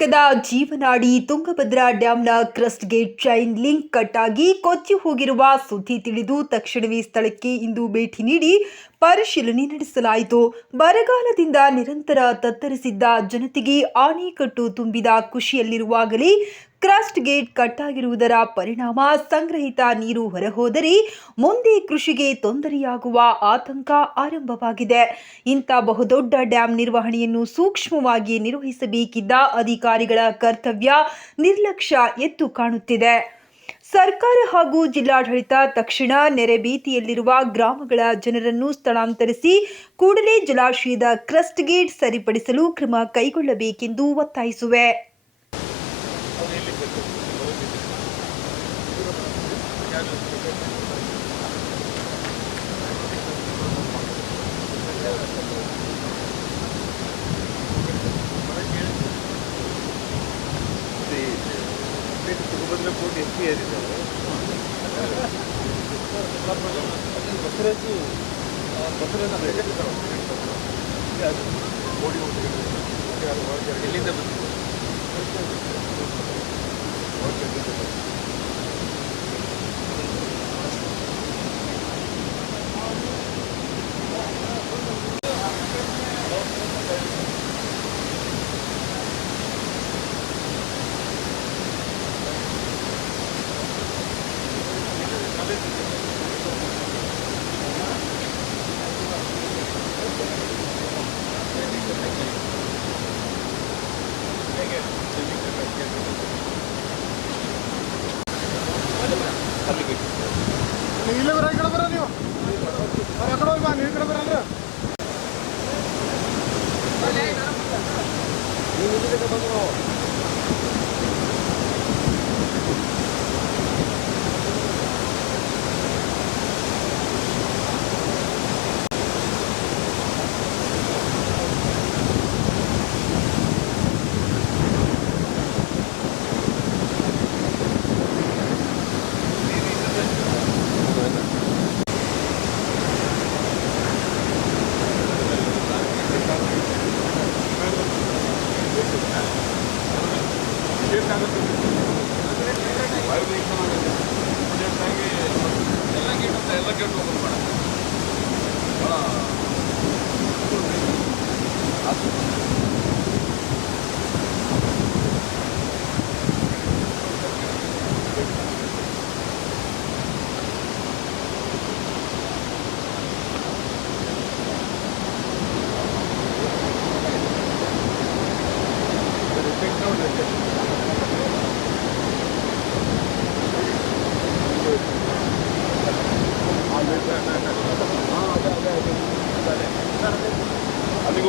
ಕರ್ನಾಟಕದ ಜೀವನಾಡಿ Tungabhadra ಡ್ಯಾಂನ crest gate chain link cut ಆಗಿ ಕೊಚ್ಚಿ ಹೋಗಿರುವ ಸುದ್ದಿ ತಿಳಿದು ತಕ್ಷಣವೇ ಸ್ಥಳಕ್ಕೆ ಇಂದು ಭೇಟಿ ನೀಡಿ ಪರಿಶೀಲನೆ ನಡೆಸಲಾಯಿತು. ಬರಗಾಲದಿಂದ ನಿರಂತರ ತತ್ತರಿಸಿದ್ದ ಜನತೆಗೆ ಆಣೆಕಟ್ಟು ತುಂಬಿದ ಖುಷಿಯಲ್ಲಿರುವಾಗಲೇ ಕ್ರಸ್ಟ್ ಗೇಟ್ ಕಟ್ಟಾಗಿರುವುದರ ಪರಿಣಾಮ ಸಂಗ್ರಹಿತ ನೀರು ಹೊರಹೋದರೆ ಮುಂದೆ ಕೃಷಿಗೆ ತೊಂದರೆಯಾಗುವ ಆತಂಕ ಆರಂಭವಾಗಿದೆ. ಇಂಥ ಬಹುದೊಡ್ಡ ಡ್ಯಾಂ ನಿರ್ವಹಣೆಯನ್ನು ಸೂಕ್ಷ್ಮವಾಗಿ ನಿರ್ವಹಿಸಬೇಕಿದ್ದ ಅಧಿಕಾರಿಗಳ ಕರ್ತವ್ಯ ನಿರ್ಲಕ್ಷ್ಯ ಎದ್ದು ಕಾಣುತ್ತಿದೆ. ಸರ್ಕಾರ ಹಾಗೂ ಜಿಲ್ಲಾಡಳಿತ ತಕ್ಷಣ ನೆರೆ ಭೀತಿಯಲ್ಲಿರುವ ಗ್ರಾಮಗಳ ಜನರನ್ನು ಸ್ಥಳಾಂತರಿಸಿ ಕೂಡಲೇ ಜಲಾಶಯದ ಕ್ರಸ್ಟ್ ಗೇಟ್ ಸರಿಪಡಿಸಲು ಕ್ರಮ ಕೈಗೊಳ್ಳಬೇಕೆಂದು ಒತ್ತಾಯಿಸುವೆ. ಪಿ ಏರಿದ್ದಾರೆ ಬಸವರಾಜು ಬಸವರಾಜು ಎಲ್ಲಿಂದ ಬಂದಿದೆ れたとこ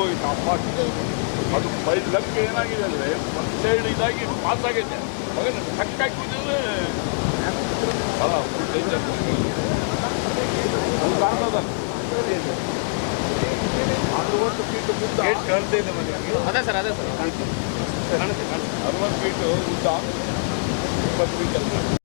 ಅಲ್ಲಿಗೆ ಹೋಗಿ ಪಾಸ್ ಅದು ಬೈ ಲಕ್ ಏನಾಗಿದೆ ಅಂದರೆ ಒಂದು ಸೈಡ್ ಇದಾಗಿ ಪಾಸ್ ಆಗೈತೆ. ಮಗನ ಸಕ್ಕಾಗಿ ಕೂತಿದ್ರೆ ಅಲ್ಲ ಫುಲ್ ಡೇಂಜರ್ ಅದು ಕಾಣ್ತದ ಅದು ಒಂದು ಫೀಟ್ ಉದ್ದ ಗೇಟ್ ಕಾಣ್ತಾ ಇದೆ ಮನೆ ಅದೇ ಸರ್ ಅದೇ ಸರ್. ಕಾಣುತ್ತೆ ಕಾಣುತ್ತೆ ಕಾಣುತ್ತೆ ಅರವತ್ತು ಫೀಟು ಉದ್ದ ಇಪ್ಪತ್ತು ಫೀಟ್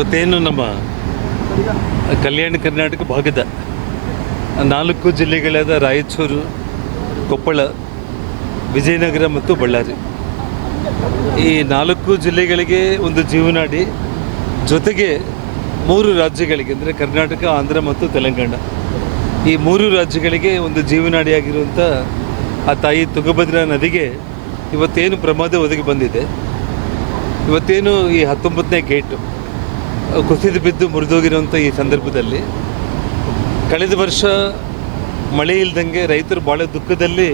ಇವತ್ತೇನು ನಮ್ಮ ಕಲ್ಯಾಣ ಕರ್ನಾಟಕ ಭಾಗದ ನಾಲ್ಕು ಜಿಲ್ಲೆಗಳಾದ ರಾಯಚೂರು, ಕೊಪ್ಪಳ, ವಿಜಯನಗರ ಮತ್ತು ಬಳ್ಳಾರಿ. ಈ ನಾಲ್ಕು ಜಿಲ್ಲೆಗಳಿಗೆ ಒಂದು ಜೀವನಾಡಿ, ಜೊತೆಗೆ ಮೂರು ರಾಜ್ಯಗಳಿಗೆ, ಅಂದರೆ ಕರ್ನಾಟಕ, ಆಂಧ್ರ ಮತ್ತು ತೆಲಂಗಾಣ. ಈ ಮೂರು ರಾಜ್ಯಗಳಿಗೆ ಒಂದು ಜೀವನಾಡಿಯಾಗಿರುವಂಥ ಆ ತಾಯಿ ತುಂಗಭದ್ರಾ ನದಿಗೆ ಇವತ್ತೇನು ಪ್ರಮಾದ ಒದಗಿ ಬಂದಿದೆ. ಇವತ್ತೇನು ಈ ಹತ್ತೊಂಬತ್ತನೇ ಗೇಟು. ಕುಸಿದು ಬಿದ್ದು ಮುರಿದೋಗಿರುವಂಥ ಈ ಸಂದರ್ಭದಲ್ಲಿ ಕಳೆದ ವರ್ಷ ಮಳೆ ಇಲ್ದಂಗೆ ರೈತರು ಭಾಳ ದುಃಖದಲ್ಲಿ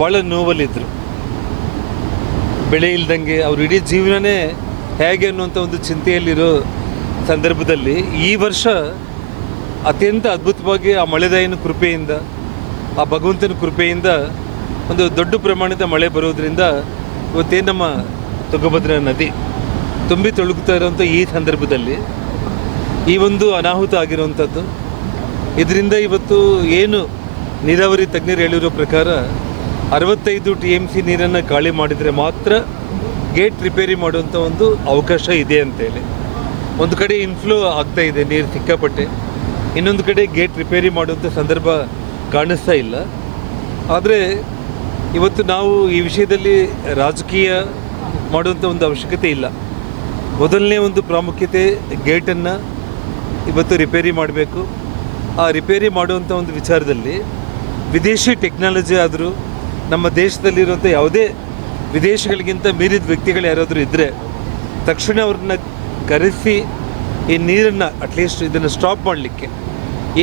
ಭಾಳ ನೋವಲ್ಲಿದ್ದರು. ಬೆಳೆ ಇಲ್ದಂಗೆ ಅವ್ರ ಇಡೀ ಜೀವನನೇ ಹೇಗೆ ಅನ್ನುವಂಥ ಒಂದು ಚಿಂತೆಯಲ್ಲಿರೋ ಸಂದರ್ಭದಲ್ಲಿ ಈ ವರ್ಷ ಅತ್ಯಂತ ಅದ್ಭುತವಾಗಿ ಆ ಮಳೆದಾಯಿನ ಕೃಪೆಯಿಂದ, ಆ ಭಗವಂತನ ಕೃಪೆಯಿಂದ ಒಂದು ದೊಡ್ಡ ಪ್ರಮಾಣದ ಮಳೆ ಬರೋದ್ರಿಂದ ಇವತ್ತೇನು ನಮ್ಮ ತುಂಗಭದ್ರಾ ನದಿ ತುಂಬಿ ತೊಳಗುತ್ತಾ ಇರುವಂಥ ಈ ಸಂದರ್ಭದಲ್ಲಿ ಈ ಒಂದು ಅನಾಹುತ ಆಗಿರುವಂಥದ್ದು ಇದರಿಂದ ಇವತ್ತು ಏನು ನೀರಾವರಿ ತಜ್ಞರು ಹೇಳಿರೋ ಪ್ರಕಾರ ಅರವತ್ತೈದು ಟಿ ಎಂ ಸಿ ನೀರನ್ನು ಖಾಲಿ ಮಾಡಿದರೆ ಮಾತ್ರ ಗೇಟ್ ರಿಪೇರಿ ಮಾಡುವಂಥ ಒಂದು ಅವಕಾಶ ಇದೆ ಅಂತೇಳಿ. ಒಂದು ಕಡೆ ಇನ್ಫ್ಲೋ ಆಗ್ತಾ ಇದೆ ನೀರು ಸಿಕ್ಕಾಪಟ್ಟೆ. ಇನ್ನೊಂದು ಕಡೆ ಗೇಟ್ ರಿಪೇರಿ ಮಾಡುವಂಥ ಸಂದರ್ಭ ಕಾಣಿಸ್ತಾ ಇಲ್ಲ. ಆದರೆ ಇವತ್ತು ನಾವು ಈ ವಿಷಯದಲ್ಲಿ ರಾಜಕೀಯ ಮಾಡುವಂಥ ಒಂದು ಅವಶ್ಯಕತೆ ಇಲ್ಲ. ಮೊದಲನೇ ಒಂದು ಪ್ರಾಮುಖ್ಯತೆ ಗೇಟನ್ನು ಇವತ್ತು ರಿಪೇರಿ ಮಾಡಬೇಕು. ಆ ರಿಪೇರಿ ಮಾಡುವಂಥ ಒಂದು ವಿಚಾರದಲ್ಲಿ ವಿದೇಶಿ ಟೆಕ್ನಾಲಜಿ ಆದರೂ ನಮ್ಮ ದೇಶದಲ್ಲಿರುವಂಥ ಯಾವುದೇ ವಿದೇಶಗಳಿಗಿಂತ ಮೀರಿದ ವ್ಯಕ್ತಿಗಳು ಯಾರಾದರೂ ಇದ್ದರೆ ತಕ್ಷಣ ಅವ್ರನ್ನ ಕರೆಸಿ ಈ ನೀರನ್ನು ಅಟ್ಲೀಸ್ಟ್ ಇದನ್ನು ಸ್ಟಾಪ್ ಮಾಡಲಿಕ್ಕೆ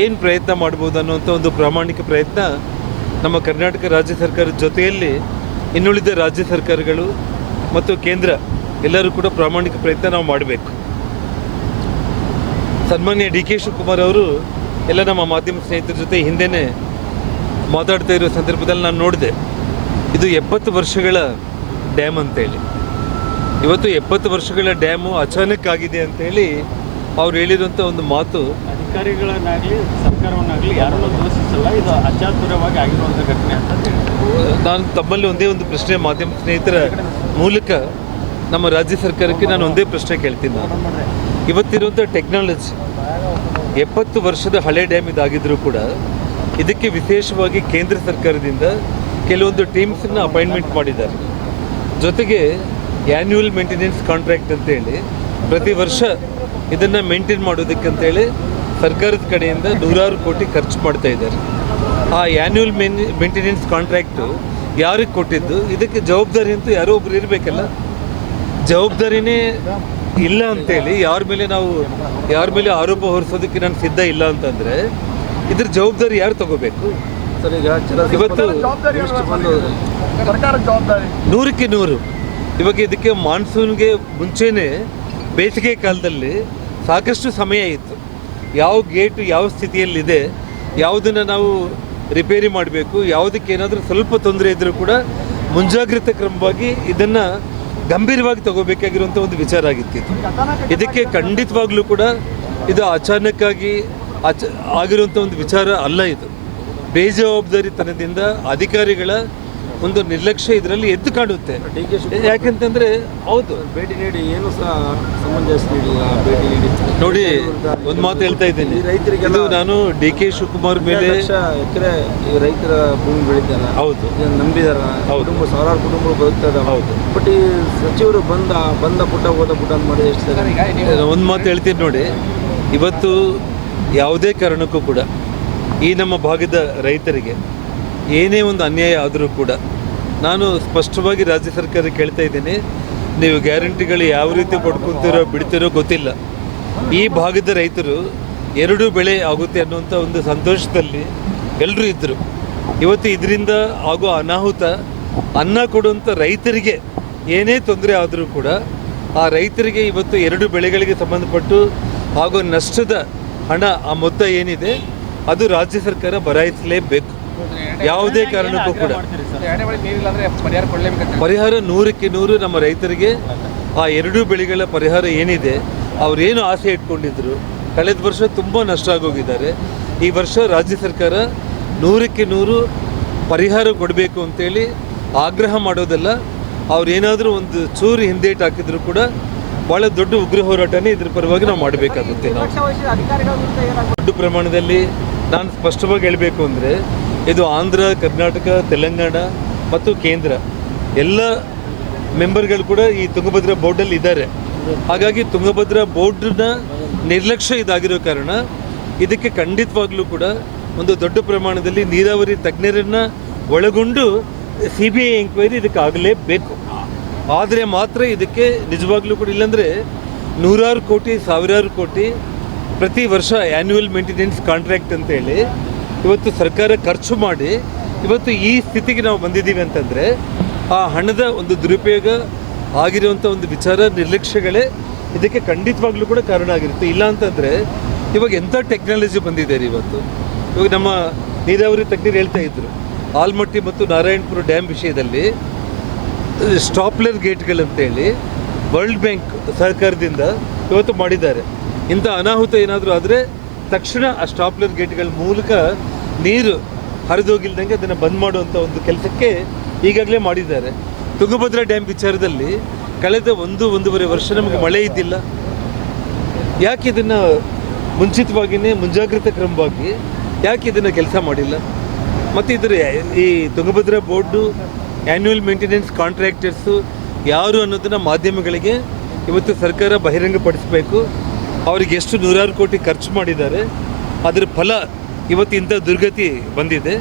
ಏನು ಪ್ರಯತ್ನ ಮಾಡ್ಬೋದು ಅನ್ನುವಂಥ ಒಂದು ಪ್ರಾಮಾಣಿಕ ಪ್ರಯತ್ನ ನಮ್ಮ ಕರ್ನಾಟಕ ರಾಜ್ಯ ಸರ್ಕಾರದ ಜೊತೆಯಲ್ಲಿ ಇನ್ನುಳಿದ ರಾಜ್ಯ ಸರ್ಕಾರಗಳು ಮತ್ತು ಕೇಂದ್ರ ಎಲ್ಲರೂ ಕೂಡ ಪ್ರಾಮಾಣಿಕ ಪ್ರಯತ್ನ ನಾವು ಮಾಡಬೇಕು. ಸನ್ಮಾನ್ಯ ಡಿ ಕೆ ಶಿವಕುಮಾರ್ ಅವರು ಎಲ್ಲ ನಮ್ಮ ಮಾಧ್ಯಮ ಸ್ನೇಹಿತರ ಜೊತೆ ಹಿಂದೆನೇ ಮಾತಾಡ್ತಾ ಇರೋ ಸಂದರ್ಭದಲ್ಲಿ ನಾನು ನೋಡಿದೆ. ಇದು ಎಪ್ಪತ್ತು ವರ್ಷಗಳ ಡ್ಯಾಮ್ ಅಂತೇಳಿ. ಇವತ್ತು ಎಪ್ಪತ್ತು ವರ್ಷಗಳ ಡ್ಯಾಮು ಅಚಾನಕ್ ಆಗಿದೆ ಅಂತೇಳಿ ಅವ್ರು ಹೇಳಿರುವಂಥ ಒಂದು ಮಾತು. ಅಧಿಕಾರಿಗಳನ್ನಾಗಲಿ ಸರ್ಕಾರವನ್ನಾಗಲಿ ಯಾರನ್ನೂ ದೂಷಿಸಲ್ಲ ಇದು ಅಚಾತುರವಾಗಿ ಆಗಿರುವಂಥ ಘಟನೆ ಅಂತ ಹೇಳಿ ನಾನು ತಮ್ಮಲ್ಲಿ ಒಂದೇ ಒಂದು ಪ್ರಶ್ನೆ ಮಾಧ್ಯಮ ಸ್ನೇಹಿತರ ಮೂಲಕ ನಮ್ಮ ರಾಜ್ಯ ಸರ್ಕಾರಕ್ಕೆ ನಾನು ಒಂದೇ ಪ್ರಶ್ನೆ ಕೇಳ್ತೀನಿ ನಾನು. ಇವತ್ತಿರುವಂಥ ಟೆಕ್ನಾಲಜಿ, ಎಪ್ಪತ್ತು ವರ್ಷದ ಹಳೆ ಡ್ಯಾಮ್ ಇದಾಗಿದ್ರೂ ಕೂಡ ಇದಕ್ಕೆ ವಿಶೇಷವಾಗಿ ಕೇಂದ್ರ ಸರ್ಕಾರದಿಂದ ಕೆಲವೊಂದು ಟೀಮ್ಸನ್ನು ಅಪಾಯಿಂಟ್ಮೆಂಟ್ ಮಾಡಿದ್ದಾರೆ. ಜೊತೆಗೆ ಆ್ಯನ್ಯುವಲ್ ಮೇಂಟೆನೆನ್ಸ್ ಕಾಂಟ್ರಾಕ್ಟ್ ಅಂತೇಳಿ ಪ್ರತಿ ವರ್ಷ ಇದನ್ನು ಮೇಂಟೈನ್ ಮಾಡೋದಕ್ಕಂತೇಳಿ ಸರ್ಕಾರದ ಕಡೆಯಿಂದ ನೂರಾರು ಕೋಟಿ ಖರ್ಚು ಮಾಡ್ತಾ ಇದ್ದಾರೆ. ಆ ಆ್ಯನ್ಯುವಲ್ ಮೇನ್ ಮೇಂಟೆನೆನ್ಸ್ ಕಾಂಟ್ರಾಕ್ಟು ಯಾರಿಗೆ ಕೊಟ್ಟಿದ್ದು? ಇದಕ್ಕೆ ಜವಾಬ್ದಾರಿ ಅಂತೂ ಯಾರೋ ಒಬ್ರು ಇರಬೇಕಲ್ಲ. ಜವಾಬ್ದಾರಿನೇ ಇಲ್ಲ ಅಂತೇಳಿ ಯಾರ ಮೇಲೆ ನಾವು ಯಾರ ಮೇಲೆ ಆರೋಪ ಹೊರಿಸೋದಕ್ಕೆ ನಾನು ಸಿದ್ಧ ಇಲ್ಲ ಅಂತಂದರೆ ಇದ್ರ ಜವಾಬ್ದಾರಿ ಯಾರು ತಗೋಬೇಕು? ಸರ್ ಈಗ ಇವತ್ತು ನೂರಕ್ಕೆ ನೂರು. ಇವಾಗ ಇದಕ್ಕೆ ಮಾನ್ಸೂನ್ಗೆ ಮುಂಚೆನೇ ಬೇಸಿಗೆ ಕಾಲದಲ್ಲಿ ಸಾಕಷ್ಟು ಸಮಯ ಇತ್ತು. ಯಾವ ಗೇಟು ಯಾವ ಸ್ಥಿತಿಯಲ್ಲಿದೆ ಯಾವುದನ್ನು ನಾವು ರಿಪೇರಿ ಮಾಡಬೇಕು ಯಾವುದಕ್ಕೆ ಏನಾದರೂ ಸ್ವಲ್ಪ ತೊಂದರೆ ಇದ್ದರೂ ಕೂಡ ಮುಂಜಾಗ್ರತೆ ಕ್ರಮವಾಗಿ ಇದನ್ನು ಗಂಭೀರವಾಗಿ ತಗೋಬೇಕಾಗಿರುವಂಥ ಒಂದು ವಿಚಾರ ಆಗಿತ್ತು ಇದು. ಇದಕ್ಕೆ ಖಂಡಿತವಾಗ್ಲೂ ಕೂಡ ಇದು ಅಚಾನಕ್ಕಾಗಿ ಅಚ ಆಗಿರುವಂಥ ಒಂದು ವಿಚಾರ ಅಲ್ಲ ಇದು ಬೇಜವಾಬ್ದಾರಿತನದಿಂದ ಅಧಿಕಾರಿಗಳ ಒಂದು ನಿರ್ಲಕ್ಷ್ಯ ಇದರಲ್ಲಿ ಎದ್ದು ಕಾಣುತ್ತೆ ಡಿ ಕೆ ಯಾಕಂತಂದ್ರೆ ಹೌದು. ಭೇಟಿ ನೀಡಿ ಏನು ಸಹ ಸಮಂಜಸ ನೀಡಿಲ್ಲ ಭೇಟಿ ನೀಡಿ. ನೋಡಿ ಒಂದು ಮಾತು ಹೇಳ್ತಾ ಇದ್ದೀನಿ. ರೈತರಿಗೆಲ್ಲ ನಾನು ಡಿ ಕೆ ಶಿವಕುಮಾರ್ ಮೇಲೆ ಎಕರೆ ಈ ರೈತರ ಭೂಮಿ ಬೆಳೀತಾರ. ಹೌದು. ನಂಬಿದಾರ. ಕುಟುಂಬ ಸಾವಿರಾರು ಕುಟುಂಬಗಳು ಬದುಕ್ತಾ ಇದಾವೆ. ಹೌದು. ಬಟ್ ಈ ಸಚಿವರು ಬಂದ ಬಂದ ಪುಟ್ಟ ಹೋದ ಪುಟ ಅಂತ ಮಾಡಿ ಎಷ್ಟು ಒಂದು ಮಾತು ಹೇಳ್ತೀನಿ ನೋಡಿ. ಇವತ್ತು ಯಾವುದೇ ಕಾರಣಕ್ಕೂ ಕೂಡ ಈ ನಮ್ಮ ಭಾಗದ ರೈತರಿಗೆ ಏನೇ ಒಂದು ಅನ್ಯಾಯ ಆದರೂ ಕೂಡ ನಾನು ಸ್ಪಷ್ಟವಾಗಿ ರಾಜ್ಯ ಸರ್ಕಾರ ಕೇಳ್ತಾ ಇದ್ದೀನಿ, ನೀವು ಗ್ಯಾರಂಟಿಗಳು ಯಾವ ರೀತಿ ಪಡ್ಕೊತೀರೋ ಬಿಡ್ತೀರೋ ಗೊತ್ತಿಲ್ಲ. ಈ ಭಾಗದ ರೈತರು ಎರಡೂ ಬೆಳೆ ಆಗುತ್ತೆ ಅನ್ನುವಂಥ ಒಂದು ಸಂತೋಷದಲ್ಲಿ ಎಲ್ಲರೂ ಇದ್ದರು ಇವತ್ತು ಇದರಿಂದ ಆಗೋ ಅನಾಹುತ, ಅನ್ನ ಕೊಡುವಂಥ ರೈತರಿಗೆ ಏನೇ ತೊಂದರೆ ಆದರೂ ಕೂಡ ಆ ರೈತರಿಗೆ ಇವತ್ತು ಎರಡು ಬೆಳೆಗಳಿಗೆ ಸಂಬಂಧಪಟ್ಟು ಆಗೋ ನಷ್ಟದ ಹಣ, ಆ ಮೊತ್ತ ಏನಿದೆ, ಅದು ರಾಜ್ಯ ಸರ್ಕಾರ ಭರಾಯಿಸಲೇಬೇಕು ಯಾವುದೇ ಕಾರಣಕ್ಕೂ ಕೂಡ. ಪರಿಹಾರ ನೂರಕ್ಕೆ ನೂರು ನಮ್ಮ ರೈತರಿಗೆ. ಆ ಎರಡೂ ಬೆಳೆಗಳ ಪರಿಹಾರ ಏನಿದೆ ಅವರೇನು ಆಸೆ ಇಟ್ಕೊಂಡಿದ್ರು ಕಳೆದ ವರ್ಷ ತುಂಬ ನಷ್ಟ ಆಗೋಗಿದ್ದಾರೆ. ಈ ವರ್ಷ ರಾಜ್ಯ ಸರ್ಕಾರ ನೂರಕ್ಕೆ ನೂರು ಪರಿಹಾರ ಕೊಡಬೇಕು ಅಂತೇಳಿ ಆಗ್ರಹ ಮಾಡೋದಲ್ಲ ಅವ್ರೇನಾದರೂ ಒಂದು ಚೂರು ಹಿಂದೇಟು ಹಾಕಿದ್ರು ಕೂಡ ಭಾಳ ದೊಡ್ಡ ಉಗ್ರ ಹೋರಾಟನೇ ಇದ್ರ ಪರವಾಗಿ ನಾವು ಮಾಡಬೇಕಾಗುತ್ತೆ ನಾವು. ದೊಡ್ಡ ಪ್ರಮಾಣದಲ್ಲಿ ನಾನು ಸ್ಪಷ್ಟವಾಗಿ ಹೇಳಬೇಕು ಅಂದರೆ ಇದು ಆಂಧ್ರ, ಕರ್ನಾಟಕ, ತೆಲಂಗಾಣ ಮತ್ತು ಕೇಂದ್ರ. ಎಲ್ಲ ಮೆಂಬರ್ಗಳು ಕೂಡ ಈ ತುಂಗಭದ್ರಾ ಬೋರ್ಡಲ್ಲಿ ಇದ್ದಾರೆ. ಹಾಗಾಗಿ ತುಂಗಭದ್ರಾ ಬೋರ್ಡ್ನ ನಿರ್ಲಕ್ಷ್ಯ ಇದಾಗಿರೋ ಕಾರಣ ಇದಕ್ಕೆ ಖಂಡಿತವಾಗ್ಲೂ ಕೂಡ ಒಂದು ದೊಡ್ಡ ಪ್ರಮಾಣದಲ್ಲಿ ನೀರಾವರಿ ತಜ್ಞರನ್ನು ಒಳಗೊಂಡು ಸಿ ಬಿ ಐ ಎಂಕ್ವೈರಿ ಇದಕ್ಕೆ ಆಗಲೇಬೇಕು. ಆದರೆ ಮಾತ್ರ ಇದಕ್ಕೆ ನಿಜವಾಗ್ಲೂ ಕೂಡ ಇಲ್ಲಾಂದರೆ ನೂರಾರು ಕೋಟಿ, ಸಾವಿರಾರು ಕೋಟಿ ಪ್ರತಿ ವರ್ಷ ಆ್ಯನ್ಯುವಲ್ ಮೇಂಟೆನೆನ್ಸ್ ಕಾಂಟ್ರಾಕ್ಟ್ ಅಂತೇಳಿ ಇವತ್ತು ಸರ್ಕಾರ ಖರ್ಚು ಮಾಡಿ ಇವತ್ತು ಈ ಸ್ಥಿತಿಗೆ ನಾವು ಬಂದಿದ್ದೀವಿ ಅಂತಂದರೆ ಆ ಹಣದ ಒಂದು ದುರುಪಯೋಗ ಆಗಿರುವಂಥ ಒಂದು ವಿಚಾರ, ನಿರ್ಲಕ್ಷ್ಯಗಳೇ ಇದಕ್ಕೆ ಖಂಡಿತವಾಗ್ಲೂ ಕೂಡ ಕಾರಣ ಆಗಿರುತ್ತೆ. ಇಲ್ಲ ಅಂತಂದರೆ ಇವಾಗ ಎಂಥ ಟೆಕ್ನಾಲಜಿ ಬಂದಿದೆ ರೀ ಇವತ್ತು? ಇವಾಗ ನಮ್ಮ ನೀರಾವರಿ ತಜ್ಞರು ಹೇಳ್ತಾ ಇದ್ರು. ಆಲ್ಮಟ್ಟಿ ಮತ್ತು ನಾರಾಯಣಪುರ ಡ್ಯಾಮ್ ವಿಷಯದಲ್ಲಿ ಸ್ಟಾಪ್ಲರ್ ಗೇಟ್ಗಳಂತೇಳಿ ವರ್ಲ್ಡ್ ಬ್ಯಾಂಕ್ ಸಹಕಾರದಿಂದ ಇವತ್ತು ಮಾಡಿದ್ದಾರೆ. ಇಂಥ ಅನಾಹುತ ಏನಾದರೂ ಆದರೆ ತಕ್ಷಣ ಆ ಸ್ಟಾಪ್ಲರ್ ಗೇಟ್ಗಳ ಮೂಲಕ ನೀರು ಹರಿದೋಗಿಲ್ದಂಗೆ ಅದನ್ನು ಬಂದ್ ಮಾಡುವಂಥ ಒಂದು ಕೆಲಸಕ್ಕೆ ಈಗಾಗಲೇ ಮಾಡಿದ್ದಾರೆ. ತುಂಗಭದ್ರಾ ಡ್ಯಾಮ್ ವಿಚಾರದಲ್ಲಿ ಕಳೆದ ಒಂದು, ಒಂದೂವರೆ ವರ್ಷ ನಮಗೆ ಮಳೆ ಇದ್ದಿಲ್ಲ. ಯಾಕೆ ಇದನ್ನು ಮುಂಚಿತವಾಗಿನೇ ಮುಂಜಾಗ್ರತಾ ಕ್ರಮವಾಗಿ ಯಾಕೆ ಇದನ್ನು ಕೆಲಸ ಮಾಡಿಲ್ಲ? ಮತ್ತು ಇದರ ಈ Tungabhadra board annual maintenance contractors ಯಾರು ಅನ್ನೋದನ್ನು ಮಾಧ್ಯಮಗಳಿಗೆ ಇವತ್ತು ಸರ್ಕಾರ ಬಹಿರಂಗಪಡಿಸಬೇಕು. ಅವರಿಗೆ ಎಷ್ಟು ನೂರಾರು ಕೋಟಿ ಖರ್ಚು ಮಾಡಿದ್ದಾರೆ. ಅದರ ಫಲ ಇವತ್ತು ಇಂಥ ದುರ್ಗತಿ ಬಂದಿದೆ.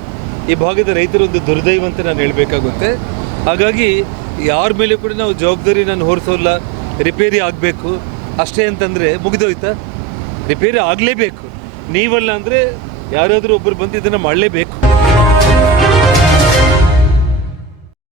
ಈ ಭಾಗದ ರೈತರ ಒಂದು ದುರ್ದೈವ ಅಂತ ನಾನು ಹೇಳಬೇಕಾಗುತ್ತೆ. ಹಾಗಾಗಿ ಯಾರ ಮೇಲೆ ಕೂಡ ನಾವು ಜವಾಬ್ದಾರಿ ನಾನು ಹೊರಿಸೋಲ್ಲ. ರಿಪೇರಿ ಆಗಬೇಕು. ಅಷ್ಟೇ ಅಂತಂದರೆ ಮುಗಿದೋಯ್ತಾ? ರಿಪೇರಿ ಆಗಲೇಬೇಕು. ನೀವಲ್ಲ ಅಂದರೆ ಯಾರಾದರೂ ಒಬ್ಬರು ಬಂದು ಇದನ್ನು ಮಾಡಲೇಬೇಕು.